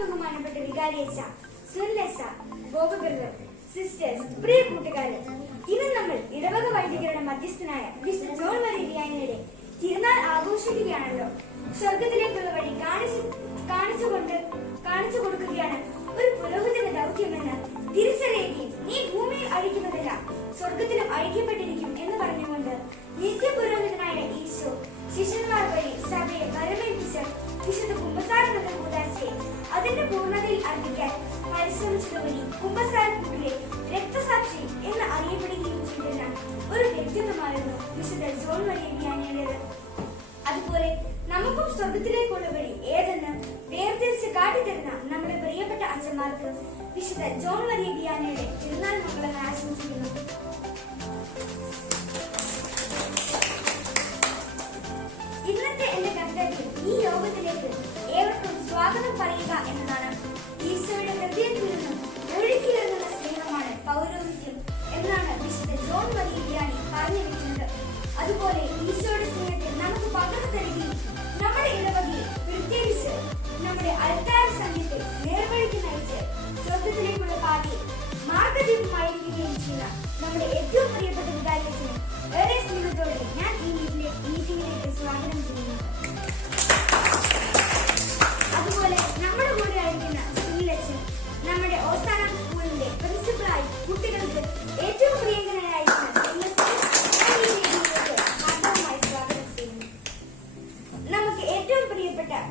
ബഹുമാനപ്പെട്ട വികാരിയച്ച സുനിലച്ച ഗോപ brother sisters പ്രിയ കൂട്ടുകാരെ ഇന്ന് നമ്മൾ ഇടവക വൈദികരുടെ മധ്യസ്ഥനായ മിസ്റ്റർ ജോൺ മറി തിരുനാൾ ആഘോഷിക്കുകയാണല്ലോ. സ്വർഗത്തിലേക്കുള്ള വഴി കാണിച്ചു കാണിച്ചുകൊണ്ട് കാണിച്ചു കൊടുക്കുകയാണ് ഒരു പുരോഹിതന്റെ ദൗത്യമെന്ന് തിരിച്ചറിയുകയും നീ ഭൂമിയിൽ അഴിക്കുന്നതല്ല സ്വർഗത്തിലും അഴിക്കപ്പെട്ടിരിക്കും പൂർണതയിൽ പരിശ്രമിച്ചതുവഴി കുമ്പസാരത്തിലെ രക്തസാക്ഷി എന്ന് അറിയപ്പെടുകയും ചെയ്തിരുന്ന ഒരു വ്യക്തിത്വമായിരുന്നു വിശുദ്ധ ജോൺ വിയാനിയുടേത് അതുപോലെ നമുക്കും സ്വർഗത്തിലേക്കുള്ള വഴി ഏതെന്ന് വേർതിരിച്ച് കാട്ടിത്തരുന്ന നമ്മുടെ പ്രിയപ്പെട്ട അച്ഛന്മാർക്ക് വിശുദ്ധ ജോൺ മരിയ വിയാനിയുടെ തിരുനാൾ മംഗളങ്ങൾ ആശംസിക്കുന്നു.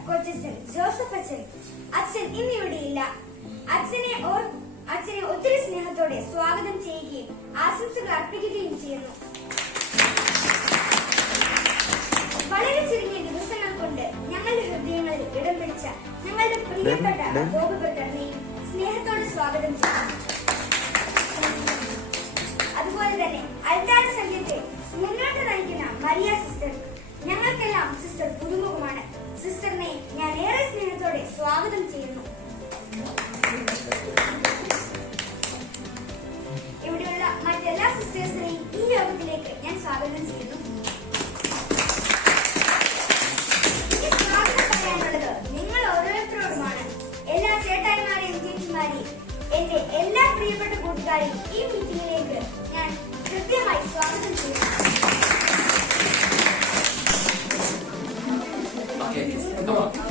കൊച്ചച്ഛൻ ജോസഫ് അച്ഛൻ അച്ഛൻ ഇന്നിവിടെയില്ല. അച്ഛനെ ഓർ അച്ഛനെ ഒത്തിരി സ്നേഹത്തോടെ സ്വാഗതം ചെയ്യുകയും ആശംസകൾ അർപ്പിക്കുകയും ചെയ്യുന്നു. വളരെ ചുരുങ്ങിയ ദിവസങ്ങൾ കൊണ്ട് ഞങ്ങളുടെ ഹൃദയങ്ങളിൽ ഇടം പിടിച്ച ഞങ്ങളുടെ പ്രിയപ്പെട്ട ഗോപുപുത്രനെയും സ്നേഹത്തോടെ സ്വാഗതം ചെയ്യുന്നു. അതുപോലെ തന്നെ അൽത്താര സംഘത്തെ മുന്നോട്ട് നയിക്കുന്ന മരിയ സ്വാഗതം ചെയ്യുന്നു. ഇവിടെയുള്ള മറ്റെല്ലാ സിസ്റ്റേഴ്സിനെയും ഈ യോഗത്തിലേക്ക് ഞാൻ സ്വാഗതം ചെയ്യുന്നു. സ്വാഗതം നിങ്ങൾ എല്ലാ പ്രിയപ്പെട്ട കൂട്ടുകാരെയും ഈ മീറ്റിംഗിലേക്ക് ഞാൻ കൃത്യമായി സ്വാഗതം ചെയ്യുന്നു. മിസ്റ്റർ ജോൺ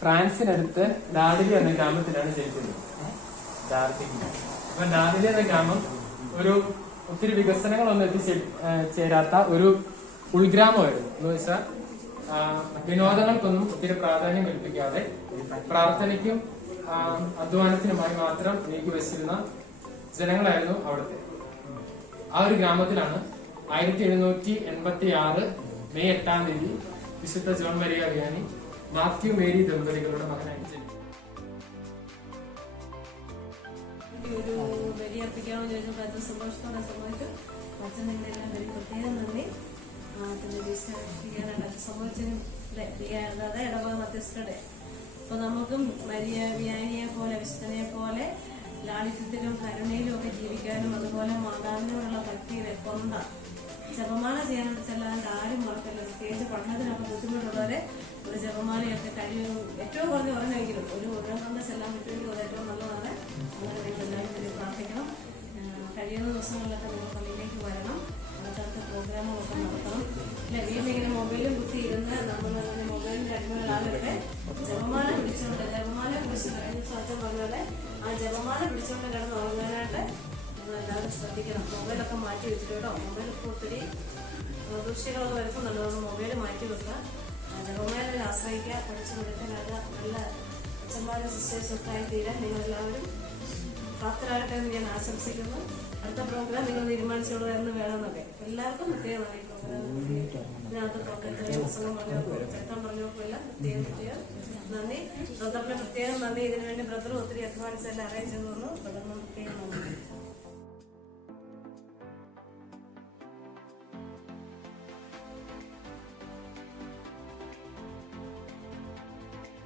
ഫ്രാൻസിനടുത്ത് ഡാർഡിലി എന്ന ഗ്രാമത്തിലാണ് ജനിച്ചത്. അപ്പൊ ഡാർഡിലി എന്ന ഗ്രാമം ഒരു ഒത്തിരി വികസനങ്ങളൊന്നും എത്തിച്ചേരാത്ത ഒരു ഉൾഗ്രാമമായിരുന്നു. എന്ന് വെച്ചാൽ വിനോദങ്ങൾക്കൊന്നും ഒത്തിരി പ്രാധാന്യം കൽപ്പിക്കാതെ പ്രാർത്ഥനയ്ക്കും അധ്വാനത്തിനുമായി മാത്രം നീക്കി വെച്ചിരുന്ന ജനങ്ങളായിരുന്നു അവിടുത്തെ. ആ ഒരു ഗ്രാമത്തിലാണ് ആയിരത്തി എഴുന്നൂറ്റി എൺപത്തി ആറ് മെയ് എട്ടാം തീയതി വിശുദ്ധ John Maria Vianney Matthew Mary ദമ്പതികളുടെ മകനായി ജനിച്ചു ഒരു അല്ലാതെ മധ്യസ്ഥരുടെ അപ്പൊ നമുക്കും വലിയ വ്യാനിയെ പോലെ വിശുദ്ധനെ പോലെ ലാളിത്യത്തിലും കരുണയിലും ഒക്കെ ജീവിക്കാനും അതുപോലെ മാതാവിനോടുള്ള ഭക്തി കൊണ്ട ജപമാല ചെയ്യാനായിട്ട് ചെല്ലാണ്ട് ആരും മറക്കല്ല പ്രത്യേകിച്ച് പഠനത്തിനൊക്കെ ബുദ്ധിമുട്ടുള്ളവരെ ഒരു ജപമാലയൊക്കെ കഴിയും ഏറ്റവും കുറഞ്ഞ ഒരെണ്ണമെങ്കിലും ഒരു ഒരെണ്ണം കൊണ്ട് ചെല്ലാൻ പറ്റുമെങ്കിൽ അത് ഏറ്റവും നല്ലതാണ്. അങ്ങനെ നിങ്ങൾ എല്ലാവരും പ്രാർത്ഥിക്കണം. കഴിയുന്ന ദിവസങ്ങളിലൊക്കെ നിങ്ങൾ പള്ളിയിലേക്ക് വരണം. അടുത്തടുത്ത പ്രോഗ്രാമുകളൊക്കെ നടത്തണം. ഇല്ല വീട്ടിലിങ്ങനെ മൊബൈലും കുത്തിയിരുന്ന് നമ്മൾ മൊബൈലിന്റെ അടിമകളാകരുത് പറഞ്ഞപോലെ ആ ജപമാല പിടിച്ചുകൊണ്ട് കിടന്ന് ഉറങ്ങാനായിട്ട് നിങ്ങൾ എല്ലാവരും ശ്രദ്ധിക്കണം. മൊബൈലൊക്കെ മാറ്റി വെച്ചിട്ട് മൊബൈൽ മൊബൈലൊക്കെ ഒത്തിരി ദൃശ്യങ്ങളൊക്കെ വരുത്തുന്നുണ്ട്. നമ്മൾ മൊബൈൽ മാറ്റി വെക്കുക. ജപമാലയിൽ ആശ്രയിക്കുക. പഠിച്ചു കൊടുക്കാനായിട്ട് നല്ല അച്ഛന്മാരും സിസ്റ്റേഴ്സൊക്കെ ആയി തീരാൻ നിങ്ങളെല്ലാവരും പ്രാപ്തരാകട്ടെ എന്ന് ഞാൻ ആശംസിക്കുന്നു. അടുത്ത പ്രോഗ്രാം നിങ്ങൾ തീരുമാനിച്ചോളൂ എന്ന് വേണമെന്നൊക്കെ. എല്ലാവർക്കും പ്രത്യേകമായി പ്രോഗ്രാം ഇതിനകത്ത് പ്രത്യേകം നന്ദി. പ്രത്യേകം നന്ദി. ഇതിനുവേണ്ടി ബ്രദറും ഒത്തിരി അധ്വാനിച്ചെല്ലാം അറേഞ്ച് ചെയ്തു തന്നു പ്രത്യേകം